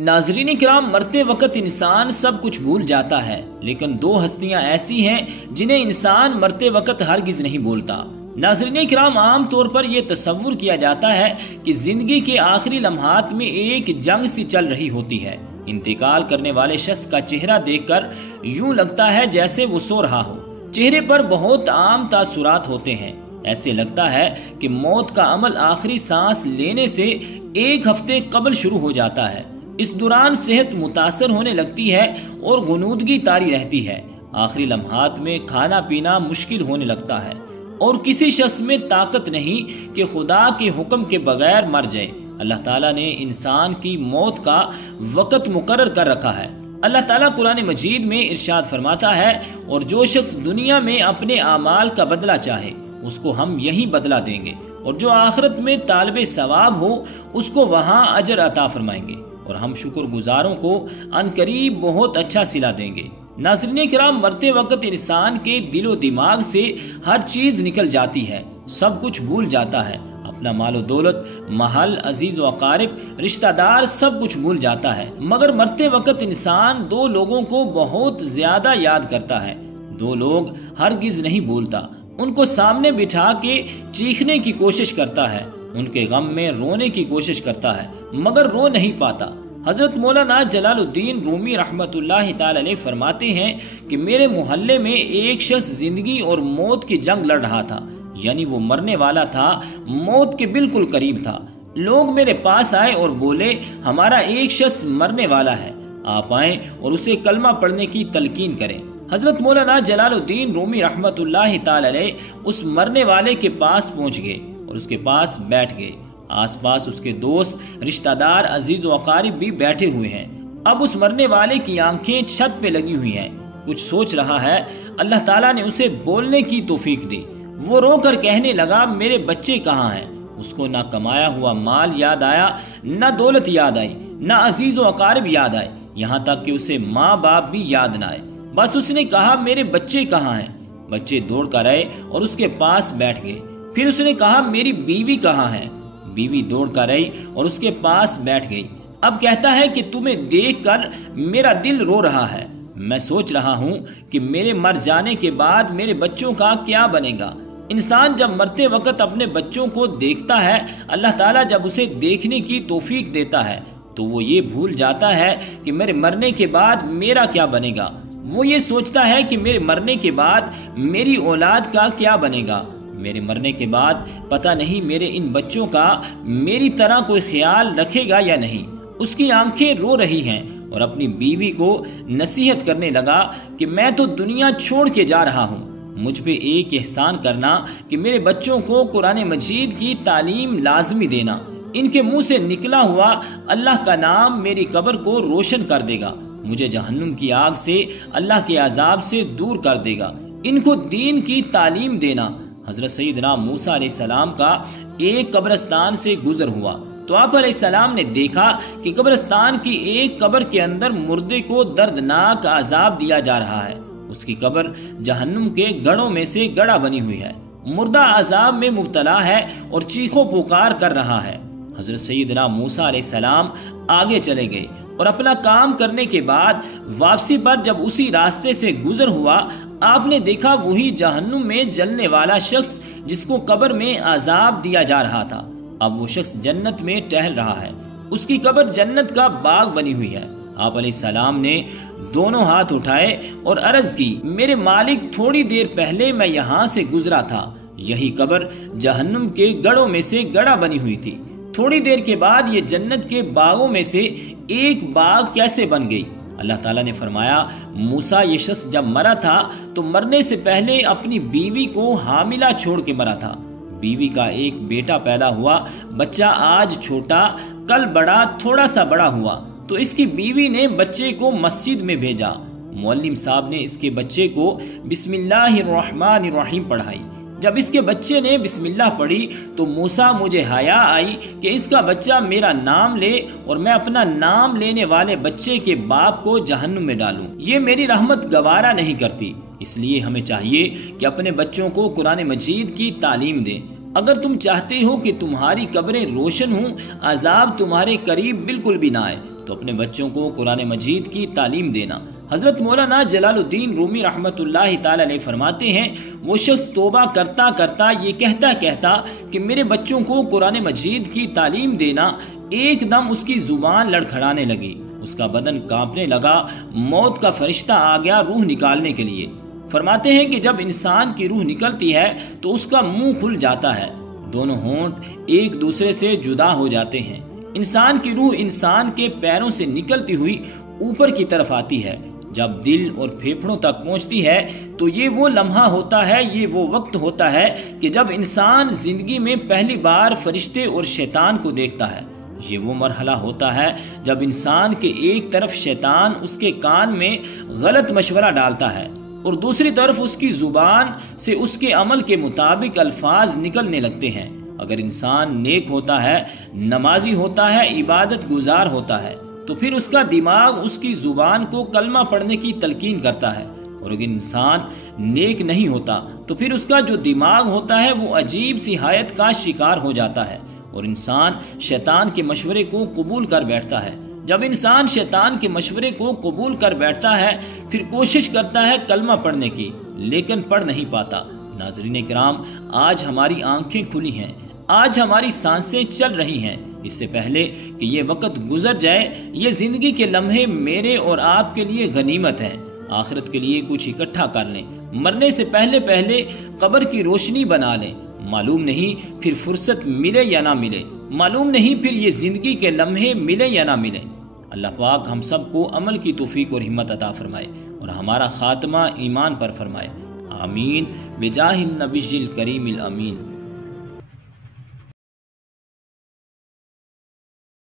ناظرین کرام، مرتے وقت انسان سب کچھ بھول جاتا ہے، لیکن دو ہستیاں ایسی ہیں جنہیں انسان مرتے وقت ہرگز نہیں بھولتا۔ ناظرین کرام، عام طور پر یہ تصور کیا جاتا ہے کہ زندگی کے آخری لمحات میں ایک جنگ سی چل رہی ہوتی ہے۔ انتقال کرنے والے شخص کا چہرہ دیکھ کر یوں لگتا ہے جیسے وہ سو رہا ہو۔ چہرے پر بہت عام تاثرات ہوتے ہیں۔ ایسے لگتا ہے کہ موت کا عمل آخری سانس لینے سے ایک ہفتے قبل شروع ہو جاتا ہے۔ اس دوران صحت متاثر ہونے لگتی ہے اور غنودگی طاری رہتی ہے۔ آخری لمحات میں کھانا پینا مشکل ہونے لگتا ہے اور کسی شخص میں طاقت نہیں کہ خدا کے حکم کے بغیر مر جائے۔ اللہ تعالیٰ نے انسان کی موت کا وقت مقرر کر رکھا ہے۔ اللہ تعالیٰ قرآن مجید میں ارشاد فرماتا ہے، اور جو شخص دنیا میں اپنے اعمال کا بدلہ چاہے اس کو ہم یہی بدلہ دیں گے، اور جو آخرت میں طالب ثواب ہو اس کو وہاں اجر عطا فرمائیں گے، اور ہم شکر گزاروں کو عنقریب بہت اچھا صلہ دیں گے۔ ناظرین کرام، مرتے وقت انسان کے دل و دماغ سے ہر چیز نکل جاتی ہے، سب کچھ بھول جاتا ہے، اپنا مال و دولت، محل، عزیز و اقارب، رشتہ دار، سب کچھ بھول جاتا ہے۔ مگر مرتے وقت انسان دو لوگوں کو بہت زیادہ یاد کرتا ہے۔ دو لوگ ہرگز نہیں بھولتا، ان کو سامنے بٹھا کے چیخنے کی کوشش کرتا ہے، ان کے غم میں رونے کی کوشش کرتا ہے، مگر رو نہیں پاتا۔ حضرت مولانا جلال الدین رومی رحمۃ اللہ تعالی علیہ فرماتے ہیں کہ میرے محلے میں ایک شخص زندگی اور موت کی جنگ لڑ رہا تھا، یعنی وہ مرنے والا تھا، موت کے بالکل قریب تھا۔ لوگ میرے پاس آئے اور بولے، ہمارا ایک شخص مرنے والا ہے، آپ آئیں اور اسے کلمہ پڑھنے کی تلقین کریں۔ حضرت مولانا جلال الدین رومی رحمۃ اللہ تعالی علیہ اس مرنے والے کے پاس پہنچ گئے اور اس کے پاس بیٹھ گئے۔ آس پاس اس کے دوست، رشتہ دار، عزیز و اقارب بھی بیٹھے ہوئے ہیں۔ اب اس مرنے والے کی آنکھیں چھت پہ لگی ہوئی ہیں، کچھ سوچ رہا ہے۔ اللہ تعالیٰ نے اسے بولنے کی توفیق دی۔ وہ رو کر کہنے لگا، میرے بچے کہاں ہیں؟ اس کو نہ کمایا ہوا مال یاد آیا، نہ دولت یاد آئی، نہ عزیز و اقارب یاد آئے، یہاں تک کہ اسے ماں باپ بھی یاد نہ آئے۔ بس اس نے کہا، میرے بچے کہاں ہیں؟ بچے دوڑ کر آئے اور اس کے پاس بیٹھ گئے۔ پھر اس نے کہا، میری بیوی کہاں ہے؟ بیوی دوڑ کر آئی اور اس کے پاس بیٹھ گئی۔ اب کہتا ہے کہ تمہیں دیکھ کر میرا دل رو رہا ہے، میں سوچ رہا ہوں کہ میرے مر جانے کے بعد میرے بچوں کا کیا بنے گا۔ انسان جب مرتے وقت اپنے بچوں کو دیکھتا ہے، اللہ تعالیٰ جب اسے دیکھنے کی توفیق دیتا ہے تو وہ یہ بھول جاتا ہے کہ میرے مرنے کے بعد میرا کیا بنے گا۔ وہ یہ سوچتا ہے کہ میرے مرنے کے بعد میری اولاد کا کیا بنے گا، میرے مرنے کے بعد پتہ نہیں میرے ان بچوں کا میری طرح کوئی خیال رکھے گا یا نہیں۔ اس کی آنکھیں رو رہی ہیں اور اپنی بیوی کو نصیحت کرنے لگا کہ میں تو دنیا چھوڑ کے جا رہا ہوں، مجھ پہ ایک احسان کرنا کہ میرے بچوں کو قرآن مجید کی تعلیم لازمی دینا۔ ان کے منہ سے نکلا ہوا اللہ کا نام میری قبر کو روشن کر دے گا، مجھے جہنم کی آگ سے، اللہ کے عذاب سے دور کر دے گا۔ ان کو دین کی تعلیم دینا۔ حضرت سیدنا موسیٰ علیہ السلام کا ایک قبرستان سے گزر ہوا تو آپ علیہ السلام نے دیکھا کہ قبرستان کی ایک قبر کے اندر مردے کو دردناک عذاب دیا جا رہا ہے۔ اس کی قبر جہنم کے گڑھوں میں سے گڑھا بنی ہوئی ہے، مردہ عذاب میں مبتلا ہے اور چیخو پکار کر رہا ہے۔ حضرت سیدنا موسیٰ علیہ السلام آگے چلے گئے اور اپنا کام کرنے کے بعد واپسی پر جب اسی راستے سے گزر ہوا، آپ نے دیکھا وہی جہنم میں جلنے والا شخص جس کو قبر میں عذاب دیا جا رہا تھا، اب وہ شخص جنت میں ٹہل رہا ہے۔ اس کی قبر جنت کا باغ بنی ہوئی ہے۔ آپ علیہ السلام نے دونوں ہاتھ اٹھائے اور عرض کی، میرے مالک، تھوڑی دیر پہلے میں یہاں سے گزرا تھا، یہی قبر جہنم کے گڑھوں میں سے گڑھا بنی ہوئی تھی، تھوڑی دیر کے بعد یہ جنت کے باغوں میں سے ایک باغ کیسے بن گئی؟ اللہ تعالیٰ نے فرمایا، موسیٰ، یہ شخص جب مرا تھا تو مرنے سے پہلے اپنی بیوی کو حاملہ چھوڑ کے مرا تھا۔ بیوی کا ایک بیٹا پیدا ہوا، بچہ آج چھوٹا، کل بڑا، تھوڑا سا بڑا ہوا تو اس کی بیوی نے بچے کو مسجد میں بھیجا۔ معلم صاحب نے اس کے بچے کو بسم اللہ الرحمن الرحیم پڑھائی۔ جب اس کے بچے نے بسم اللہ پڑھی تو موسیٰ، مجھے حیا آئی کہ اس کا بچہ میرا نام لے اور میں اپنا نام لینے والے بچے کے باپ کو جہنم میں ڈالوں، یہ میری رحمت گوارا نہیں کرتی۔ اس لیے ہمیں چاہیے کہ اپنے بچوں کو قرآن مجید کی تعلیم دیں۔ اگر تم چاہتے ہو کہ تمہاری قبریں روشن ہوں، عذاب تمہارے قریب بالکل بھی نہ آئے، تو تو اپنے بچوں کو قرآن مجید کی تعلیم دینا۔ حضرت مولانا جلال الدین رومی رحمۃ اللہ تعالی علیہ فرماتے ہیں، وہ شخص توبہ کرتا کرتا یہ کہتا کہ میرے بچوں کو قرآن مجید کی تعلیم دینا، ایک دم اس کی زبان لڑکھڑانے لگی، اس کا بدن کانپنے لگا، موت کا فرشتہ آ گیا روح نکالنے کے لیے۔ فرماتے ہیں کہ جب انسان کی روح نکلتی ہے تو اس کا منہ کھل جاتا ہے، دونوں ہونٹ ایک دوسرے سے جدا ہو جاتے ہیں۔ انسان کی روح انسان کے پیروں سے نکلتی ہوئی اوپر کی طرف آتی ہے، جب دل اور پھیپھڑوں تک پہنچتی ہے تو یہ وہ لمحہ ہوتا ہے، یہ وہ وقت ہوتا ہے کہ جب انسان زندگی میں پہلی بار فرشتے اور شیطان کو دیکھتا ہے۔ یہ وہ مرحلہ ہوتا ہے جب انسان کے ایک طرف شیطان اس کے کان میں غلط مشورہ ڈالتا ہے اور دوسری طرف اس کی زبان سے اس کے عمل کے مطابق الفاظ نکلنے لگتے ہیں۔ اگر انسان نیک ہوتا ہے، نمازی ہوتا ہے، عبادت گزار ہوتا ہے، تو پھر اس کا دماغ اس کی زبان کو کلمہ پڑھنے کی تلقین کرتا ہے، اور اگر انسان نیک نہیں ہوتا تو پھر اس کا جو دماغ ہوتا ہے وہ عجیب سی حیت کا شکار ہو جاتا ہے اور انسان شیطان کے مشورے کو قبول کر بیٹھتا ہے۔ جب انسان شیطان کے مشورے کو قبول کر بیٹھتا ہے پھر کوشش کرتا ہے کلمہ پڑھنے کی، لیکن پڑھ نہیں پاتا۔ ناظرین کرام، آج ہماری آنکھیں کھلی ہیں، آج ہماری سانسیں چل رہی ہیں، اس سے پہلے کہ یہ وقت گزر جائے، یہ زندگی کے لمحے میرے اور آپ کے لیے غنیمت ہیں۔ آخرت کے لیے کچھ اکٹھا کر لیں، مرنے سے پہلے قبر کی روشنی بنا لیں۔ معلوم نہیں پھر فرصت ملے یا نہ ملے، معلوم نہیں پھر یہ زندگی کے لمحے ملے یا نہ ملے۔ اللہ پاک ہم سب کو عمل کی توفیق اور ہمت عطا فرمائے اور ہمارا خاتمہ ایمان پر فرمائے، آمین بجاہ النبی الکریم الامین۔